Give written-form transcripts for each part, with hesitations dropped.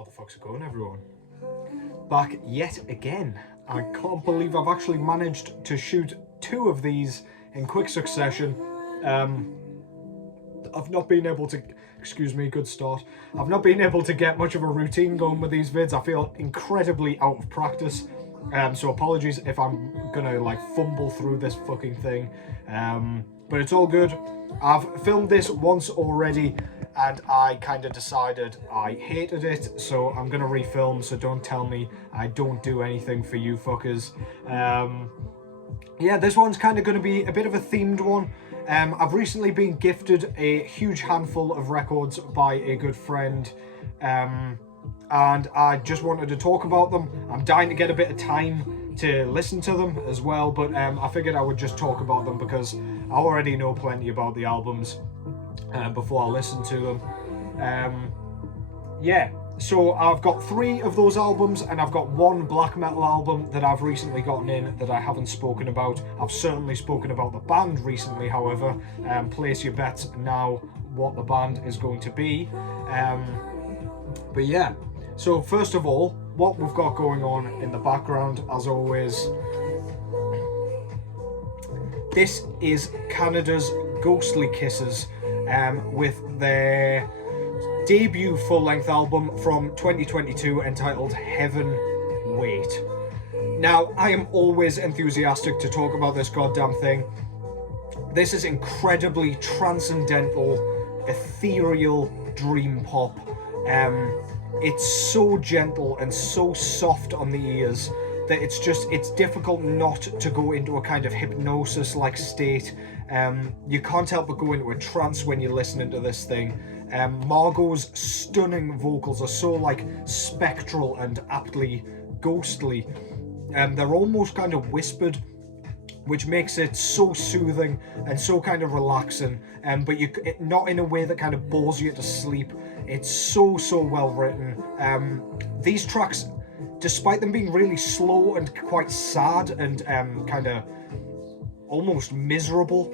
How the fuck's it going, everyone? Back yet again. I can't believe I've actually managed to shoot 2 of these in quick succession. I've not been able to, excuse me, good start. I've not been able to get much of a routine going with these vids. I feel incredibly out of practice. So apologies if I'm gonna like fumble through this fucking thing. But it's all good. I've filmed this once already and I kind of decided I hated it, so I'm gonna refilm, so don't tell me I don't do anything for you fuckers. Yeah, this one's kind of going to be a bit of a themed one. I've recently been gifted a huge handful of records by a good friend, and I just wanted to talk about them. I'm dying to get a bit of time to listen to them as well, but I figured I would just talk about them because I already know plenty about the albums before I listen to them. Yeah, so I've got 3 of those albums and I've got 1 black metal album that I've recently gotten in that I haven't spoken about. I've certainly spoken about the band recently, however. Place your bets now what the band is going to be. But yeah, so first of all, what we've got going on in the background, as always, this is Canada's Ghostly Kisses with their debut full-length album from 2022 entitled Heaven Wait. Now, I am always enthusiastic to talk about this goddamn thing. This is incredibly transcendental, ethereal dream pop. It's so gentle and so soft on the ears that it's difficult not to go into a kind of hypnosis-like state. You can't help but go into a trance when you're listening to this thing. Margot's stunning vocals are so like spectral and aptly ghostly. They're almost kind of whispered, which makes it so soothing and so kind of relaxing. But not in a way that kind of bores you to sleep. It's so well written. These tracks, despite them being really slow and quite sad and kind of almost miserable,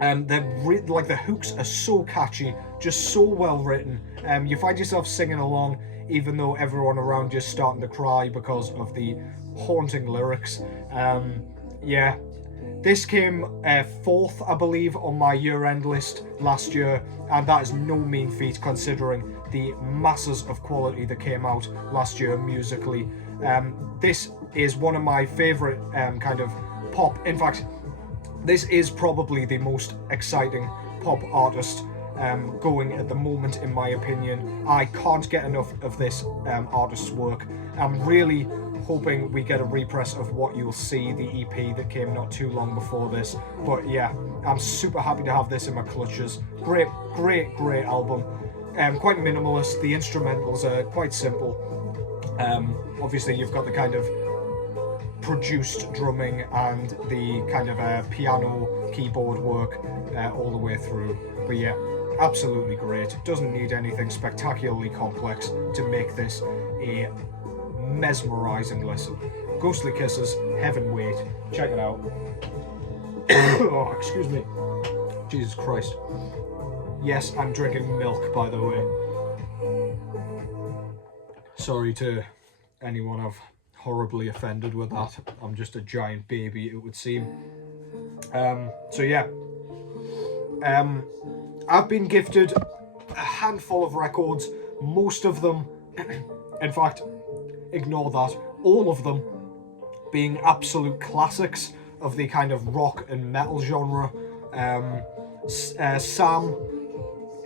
like the hooks are so catchy, just so well written. You find yourself singing along even though everyone around you's starting to cry because of the haunting lyrics. Yeah, this came 4th, I believe, on my year-end list last year, and that is no mean feat considering the masses of quality that came out last year musically. This is one of my favourite kind of pop. In fact, this is probably the most exciting pop artist going at the moment, in my opinion. I can't get enough of this artist's work. I'm really hoping we get a repress of What You'll See, the EP that came not too long before this. But yeah, I'm super happy to have this in my clutches. Great album. Quite minimalist. The instrumentals are quite simple. Obviously, you've got the kind of produced drumming and the kind of piano keyboard work all the way through. But yeah, absolutely great. Doesn't need anything spectacularly complex to make this a mesmerizing listen. Ghostly Kisses, Heaven Wait. Check it out. Oh, excuse me. Jesus Christ. Yes, I'm drinking milk, by the way. Sorry to anyone I've horribly offended with that. I'm just a giant baby, it would seem. So yeah. I've been gifted a handful of records, most of them, in fact, ignore that, all of them being absolute classics of the kind of rock and metal genre. Sam,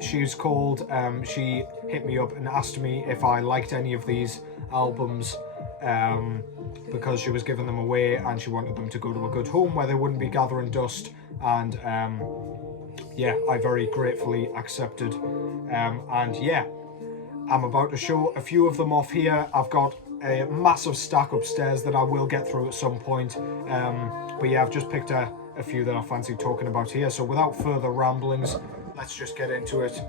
she's called, she hit me up and asked me if I liked any of these albums, because she was giving them away and she wanted them to go to a good home where they wouldn't be gathering dust, and yeah, I very gratefully accepted. And yeah, I'm about to show a few of them off here. I've got a massive stack upstairs that I will get through at some point. But yeah, I've just picked a few that I fancy talking about here. So without further ramblings, let's just get into it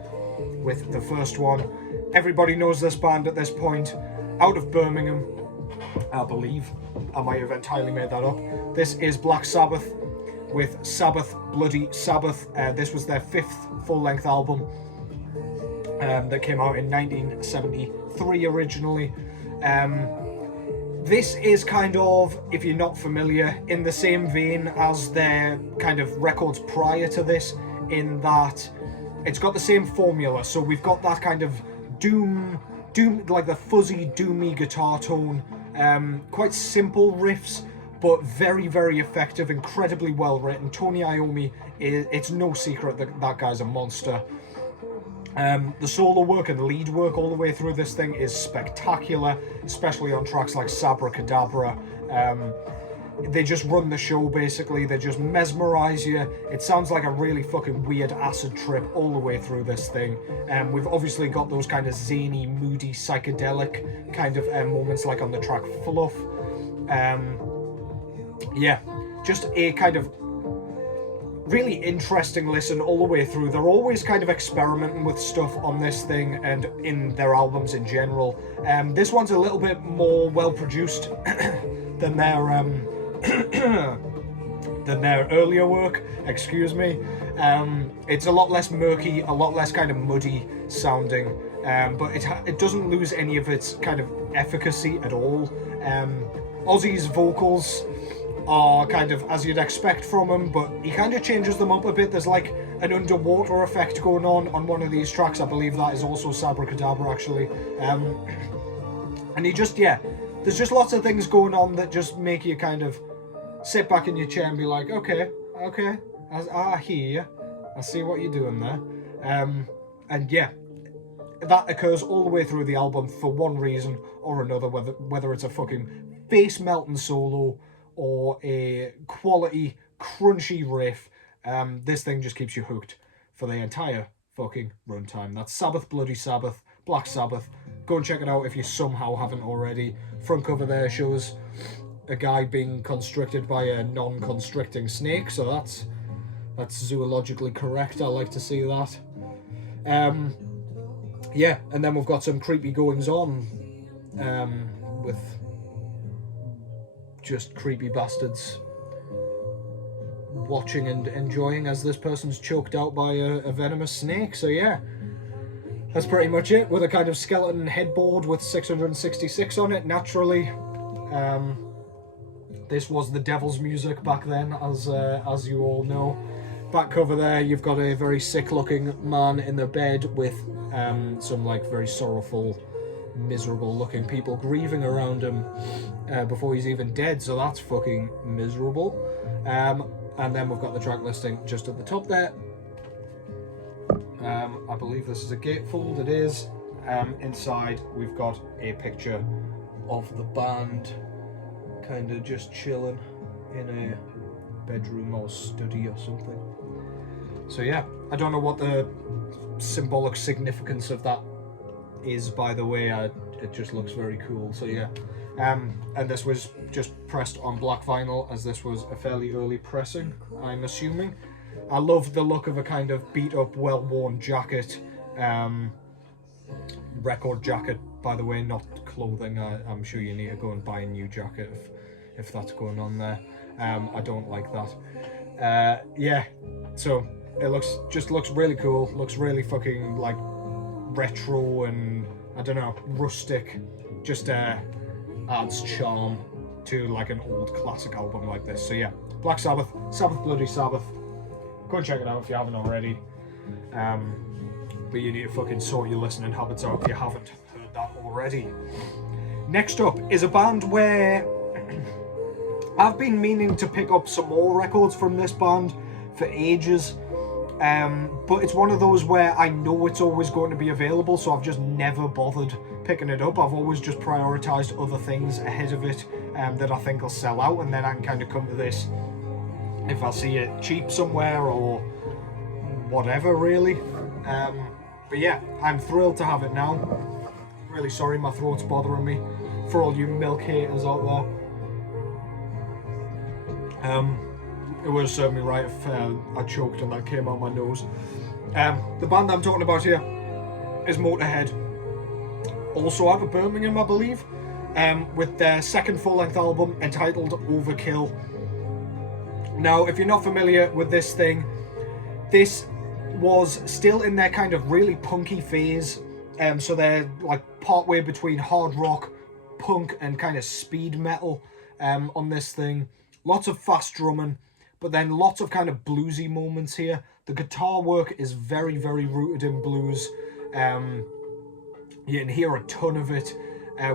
with the first one. Everybody knows this band at this point. Out of Birmingham, I believe. I might have entirely made that up. This is Black Sabbath with Sabbath, Bloody Sabbath. This was their 5th full-length album. that came out in 1973 originally. This is kind of, if you're not familiar, in the same vein as their kind of records prior to this, in that it's got the same formula. So we've got that kind of doom, like the fuzzy, doomy guitar tone, quite simple riffs, but very, very effective, incredibly well written. Tony Iommi, it's no secret that that guy's a monster. The solo work and lead work all the way through this thing is spectacular, especially on tracks like Sabracadabra. They just run the show, basically. They just mesmerize you. It sounds like a really fucking weird acid trip all the way through this thing. We've obviously got those kind of zany, moody, psychedelic kind of moments, like on the track Fluff. Yeah, just a kind of really interesting listen all the way through. They're always kind of experimenting with stuff on this thing and in their albums in general. This one's a little bit more well produced than their earlier work, excuse me. It's a lot less murky, a lot less kind of muddy sounding, but it doesn't lose any of its kind of efficacy at all. Ozzy's vocals are kind of as you'd expect from him, but he kind of changes them up a bit. There's like an underwater effect going on one of these tracks. I believe that is also Sabracadabra, actually. And he just, yeah, there's just lots of things going on that just make you kind of sit back in your chair and be like, okay, I hear you. I see what you're doing there. And yeah, that occurs all the way through the album for one reason or another, whether it's a fucking face-melting solo or a quality, crunchy riff. This thing just keeps you hooked for the entire fucking runtime. That's Sabbath, Bloody Sabbath, Black Sabbath. Go and check it out if you somehow haven't already. Front cover there shows a guy being constricted by a non-constricting snake, so that's zoologically correct. I like to see that. Yeah, and then we've got some creepy goings on with just creepy bastards watching and enjoying as this person's choked out by a venomous snake. So yeah, that's pretty much it, with a kind of skeleton headboard with 666 on it, naturally. This was the devil's music back then, as you all know. Back cover there, you've got a very sick looking man in the bed with some like very sorrowful, miserable looking people grieving around him before he's even dead, so that's fucking miserable. And then we've got the track listing just at the top there. I believe this is a gatefold, it is. Inside we've got a picture of the band kind of just chilling in a bedroom or study or something. So yeah, I don't know what the symbolic significance of that is, by the way. It just looks very cool. So yeah, and this was just pressed on black vinyl, as this was a fairly early pressing, I'm assuming. I love the look of a kind of beat up, well worn jacket, record jacket, by the way, not clothing. I'm sure you need to go and buy a new jacket if that's going on there. I don't like that. Yeah, so it looks really cool. Looks really fucking like retro and, I don't know, rustic. Just adds charm to like an old classic album like this. So yeah, Black Sabbath, Sabbath Bloody Sabbath. Go and check it out if you haven't already. But you need to fucking sort your listening habits out if you haven't heard that already. Next up is a band where I've been meaning to pick up some more records from this band for ages. But it's one of those where I know it's always going to be available, so I've just never bothered picking it up. I've always just prioritised other things ahead of it that I think will sell out, and then I can kind of come to this if I see it cheap somewhere or whatever, really. But yeah, I'm thrilled to have it now. Really sorry my throat's bothering me, for all you milk haters out there. It would have served me right if I choked and that came out my nose. The band I'm talking about here is Motorhead. Also out of Birmingham, I believe, with their second full-length album entitled Overkill. Now, if you're not familiar with this thing, this was still in their kind of really punky phase. So they're like partway between hard rock, punk, and kind of speed metal on this thing. Lots of fast drumming, but then lots of kind of bluesy moments here. The guitar work is very, very rooted in blues. You can hear a ton of it.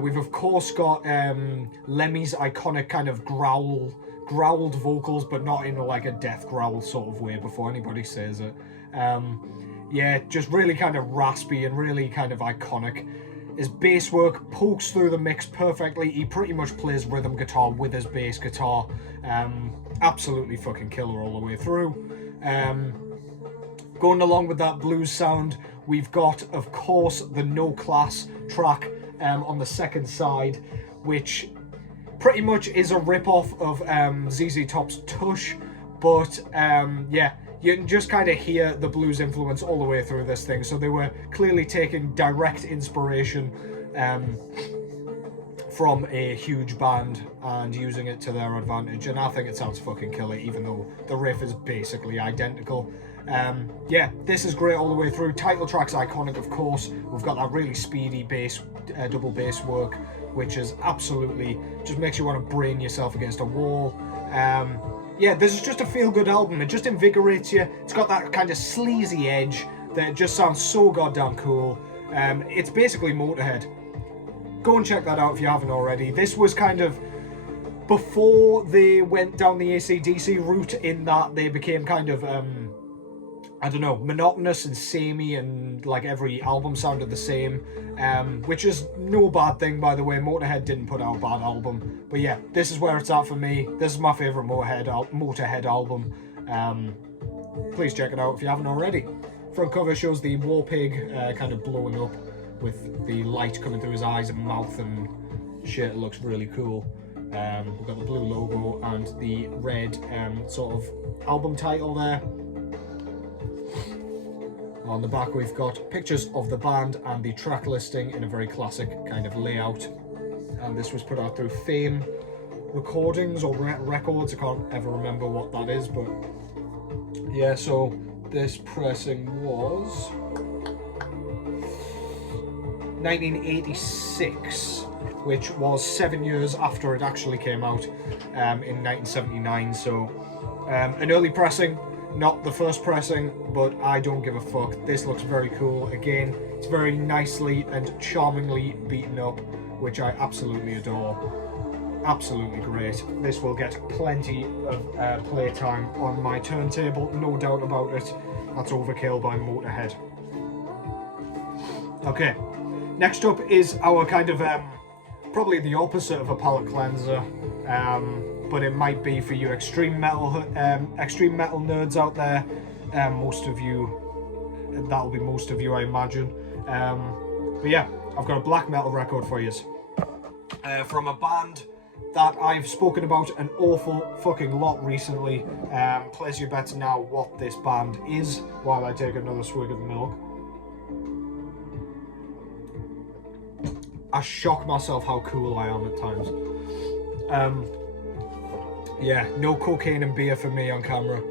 We've of course got Lemmy's iconic kind of growled vocals, but not in like a death growl sort of way before anybody says it. Yeah, just really kind of raspy and really kind of iconic. His bass work pokes through the mix perfectly. He pretty much plays rhythm guitar with his bass guitar. Absolutely fucking killer all the way through. Going along with that blues sound, we've got, of course, the No Class track on the second side, which pretty much is a rip-off of ZZ Top's Tush, but yeah, you can just kind of hear the blues influence all the way through this thing. So they were clearly taking direct inspiration from a huge band and using it to their advantage, and I think it sounds fucking killer, even though the riff is basically identical. Yeah, this is great all the way through. Title track's iconic, of course. We've got that really speedy bass, double bass work, which is absolutely just makes you want to brain yourself against a wall. Yeah, this is just a feel-good album. It just invigorates you. It's got that kind of sleazy edge that just sounds so goddamn cool. It's basically Motorhead. Go and check that out if you haven't already. This was kind of before they went down the AC/DC route, in that they became kind of I don't know, monotonous and samey, and like every album sounded the same, which is no bad thing, by the way. Motorhead didn't put out a bad album, but yeah, this is where it's at for me. This is my favourite Motorhead album. Please check it out if you haven't already. Front cover shows the war pig kind of blowing up with the light coming through his eyes and mouth and shit. It looks really cool. We've got the blue logo and the red sort of album title there. On the back we've got pictures of the band and the track listing in a very classic kind of layout. And this was put out through Fame Recordings or Records, I can't ever remember what that is, but yeah, so this pressing was 1986, which was 7 years after it actually came out in 1979, so an early pressing. Not the first pressing, but I don't give a fuck. This looks very cool. Again, it's very nicely and charmingly beaten up, which I absolutely adore. Absolutely great. This will get plenty of playtime on my turntable, no doubt about it. That's Overkill by Motorhead. Okay, next up is our kind of probably the opposite of a palate cleanser. But it might be for you extreme metal nerds out there. Most of you, that'll be most of you, I imagine. But yeah, I've got a black metal record for you. From a band that I've spoken about an awful fucking lot recently. Place your bets now what this band is while I take another swig of milk. I shock myself how cool I am at times. Yeah, no cocaine and beer for me on camera.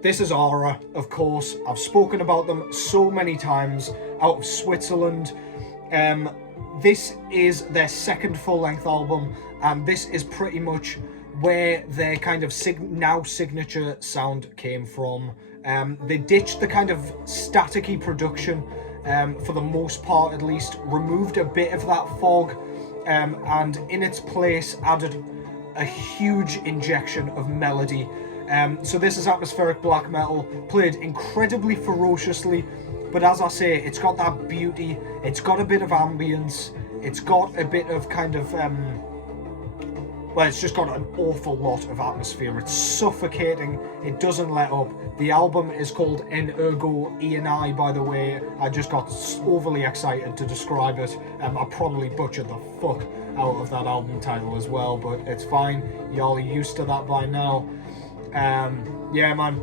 This is Aura, of course. I've spoken about them so many times, out of Switzerland. This is their second full-length album, and this is pretty much where their kind of now signature sound came from. They ditched the kind of staticky production, for the most part at least, removed a bit of that fog, and in its place added a huge injection of melody. So this is atmospheric black metal, played incredibly ferociously, but as I say, it's got that beauty, it's got a bit of ambience, it's got a bit of kind of, well, it's just got an awful lot of atmosphere. It's suffocating, it doesn't let up. The album is called En Ergo E&I, by the way. I just got overly excited to describe it. I probably butchered the fuck out of that album title as well, but it's fine. Y'all are used to that by now. Yeah, man.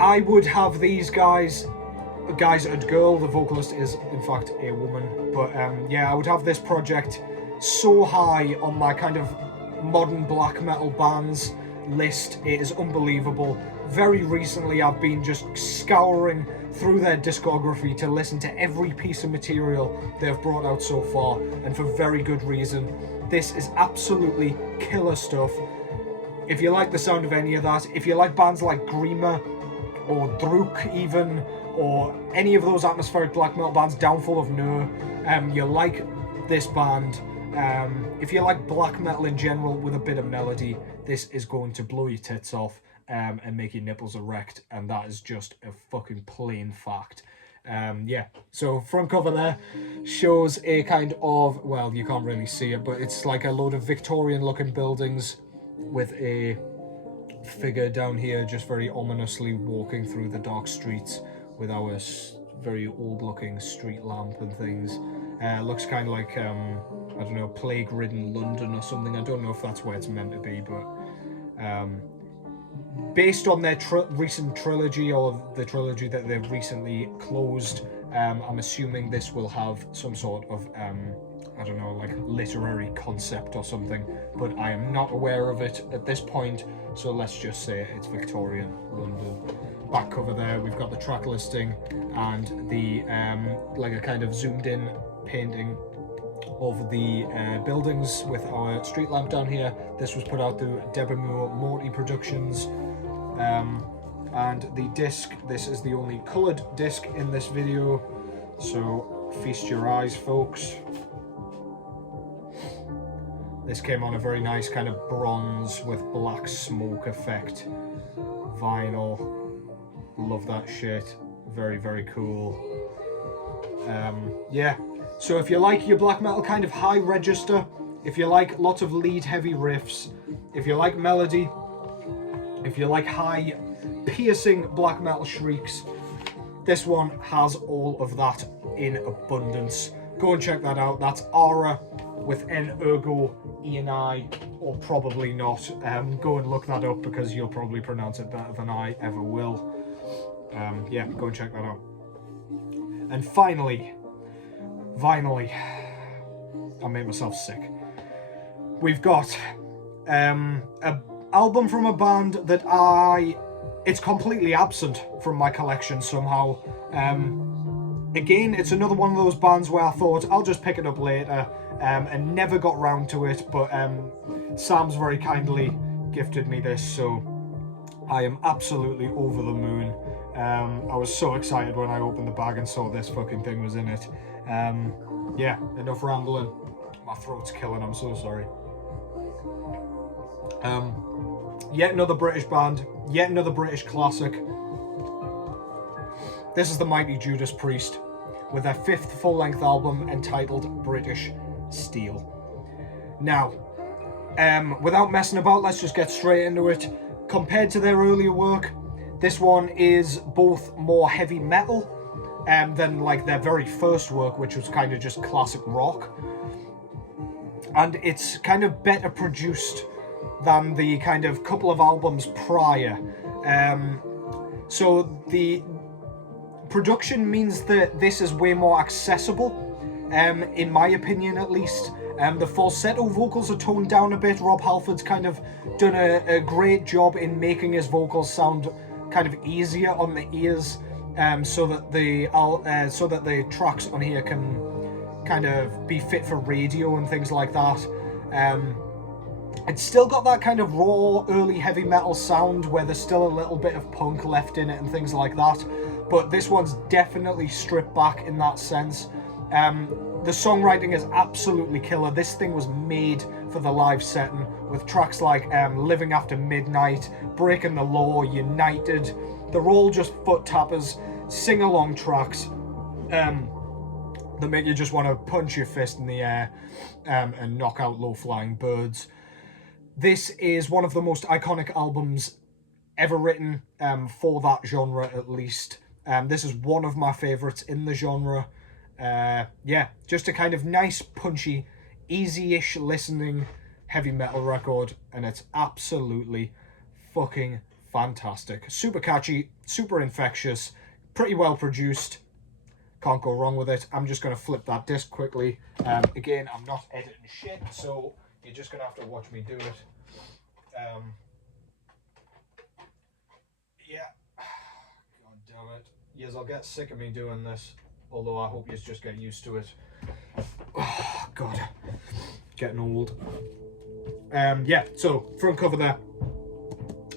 I would have these guys and girl, the vocalist is in fact a woman, but yeah, I would have this project so high on my kind of modern black metal bands list. It is unbelievable. very recently I've been just scouring through their discography to listen to every piece of material they've brought out so far, and for very good reason. This is absolutely killer stuff. If you like the sound of any of that, if you like bands like Grima or Druk even, or any of those atmospheric black metal bands, Downfall of No, you like this band, if you like black metal in general with a bit of melody, this is going to blow your tits off and make your nipples erect, and that is just a fucking plain fact. Yeah, so front cover there shows a kind of, well, you can't really see it, but it's like a load of Victorian looking buildings with a figure down here just very ominously walking through the dark streets with our very old looking street lamp and things. Looks kind of like, I don't know, plague-ridden London or something. I don't know if that's where it's meant to be, but based on their recent trilogy, or the trilogy that they've recently closed, I'm assuming this will have some sort of, I don't know, like literary concept or something, but I am not aware of it at this point, so let's just say it's Victorian London. Back cover there, we've got the track listing and the, like a kind of zoomed in painting of the buildings with our street lamp down here. This was put out through Debamur Morty Productions. And the disc, this is the only coloured disc in this video, so feast your eyes, folks. This came on a very nice kind of bronze with black smoke effect vinyl. Love that shit. Very, very cool. Yeah, so if you like your black metal kind of high register, if you like lots of lead heavy riffs, if you like melody, if you like high piercing black metal shrieks, this one has all of that in abundance. Go and check that out. That's Ara with N ergo E and I, or probably not. Go and look that up because you'll probably pronounce it better than I ever will. Yeah, go and check that out. And finally, I made myself sick. We've got an album from a band that it's completely absent from my collection somehow. Again, it's another one of those bands where I thought I'll just pick it up later, and never got round to it, but Sam's very kindly gifted me this, so I am absolutely over the moon. I was so excited when I opened the bag and saw this fucking thing was in it. Yeah, enough rambling. My throat's killing, I'm so sorry. Yet another British band, yet another British classic. This is the mighty Judas Priest with their 5th full-length album entitled British Steel. Now, without messing about, let's just get straight into it. Compared to their earlier work, this one is both more heavy metal than like their very first work, which was kind of just classic rock. And it's kind of better produced than the kind of couple of albums prior. So the production means that this is way more accessible, in my opinion at least. The falsetto vocals are toned down a bit. Rob Halford's kind of done a great job in making his vocals sound kind of easier on the ears, so that the tracks on here can kind of be fit for radio and things like that. It's still got that kind of raw early heavy metal sound where there's still a little bit of punk left in it and things like that, but this one's definitely stripped back in that sense. The songwriting is absolutely killer. This thing was made for the live setting, with tracks like Living After Midnight, Breaking the Law, United. They're all just foot tappers, sing-along tracks that make you just want to punch your fist in the air and knock out low-flying birds. This is one of the most iconic albums ever written, for that genre at least. This is one of my favourites in the genre. Yeah, just a kind of nice, punchy, easy-ish listening heavy metal record, and it's absolutely fucking fantastic. Super catchy, super infectious, pretty well produced. Can't go wrong with it. I'm just going to flip that disc quickly. Again, I'm not editing shit, so you're just going to have to watch me do it. yeah. God damn it. Yes, I'll get sick of me doing this. Although I hope you just get used to it. Oh, God. Getting old. Yeah, so front cover there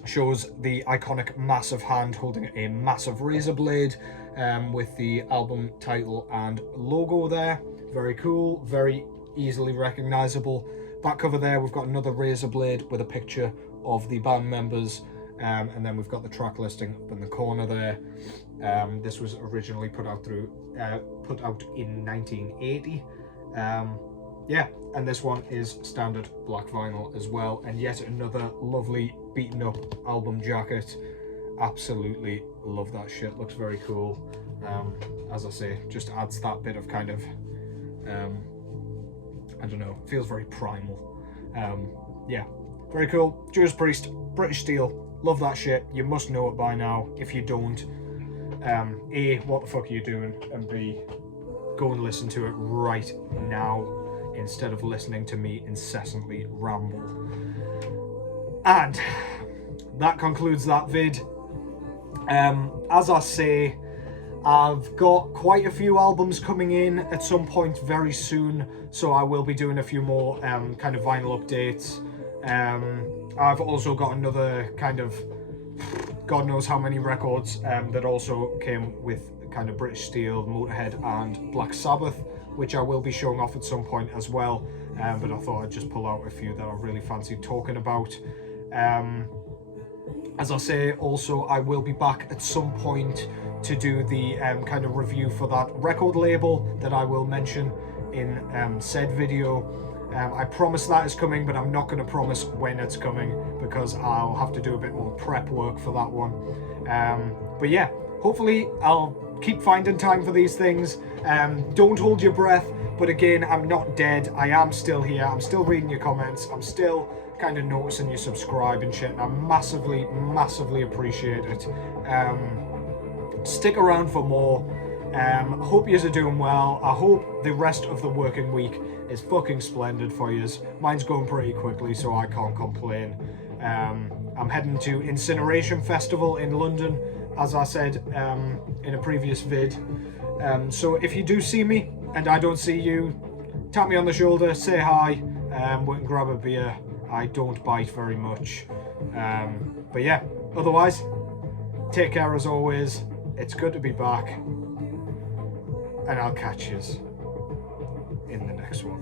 shows the iconic massive hand holding a massive razor blade with the album title and logo there. Very cool, very easily recognizable. Back cover there, we've got another razor blade with a picture of the band members, and then we've got the track listing up in the corner there. This was originally put out in 1980. Yeah, and this one is standard black vinyl as well, and yet another lovely beaten up album jacket. Absolutely love that shit, looks very cool. As I say, just adds that bit of kind of I don't know, feels very primal. Yeah, very cool. Judas Priest, British Steel, love that shit. You must know it by now. If you don't, A, what the fuck are you doing, and B, go and listen to it right now instead of listening to me incessantly ramble. And that concludes that vid. As I say, I've got quite a few albums coming in at some point very soon, so I will be doing a few more kind of vinyl updates. I've also got another kind of God knows how many records that also came with kind of British Steel, Motorhead and Black Sabbath, which I will be showing off at some point as well, but I thought I'd just pull out a few that I really fancied talking about. As I say, also I will be back at some point to do the kind of review for that record label that I will mention in said video. I promise that is coming, but I'm not going to promise when it's coming because I'll have to do a bit more prep work for that one. But yeah, hopefully I'll keep finding time for these things. Don't hold your breath, but again, I'm not dead. I am still here. I'm still reading your comments. I'm still kind of noticing you subscribe and shit, and I massively appreciate it. Stick around for more. Hope yous are doing well. I hope the rest of the working week is fucking splendid for yous. Mine's going pretty quickly, so I can't complain. I'm heading to Incineration Festival in London, as I said in a previous vid. So if you do see me and I don't see you, tap me on the shoulder, say hi, we can grab a beer. I don't bite very much. But yeah, otherwise, take care as always. It's good to be back. And I'll catch yous in the next one.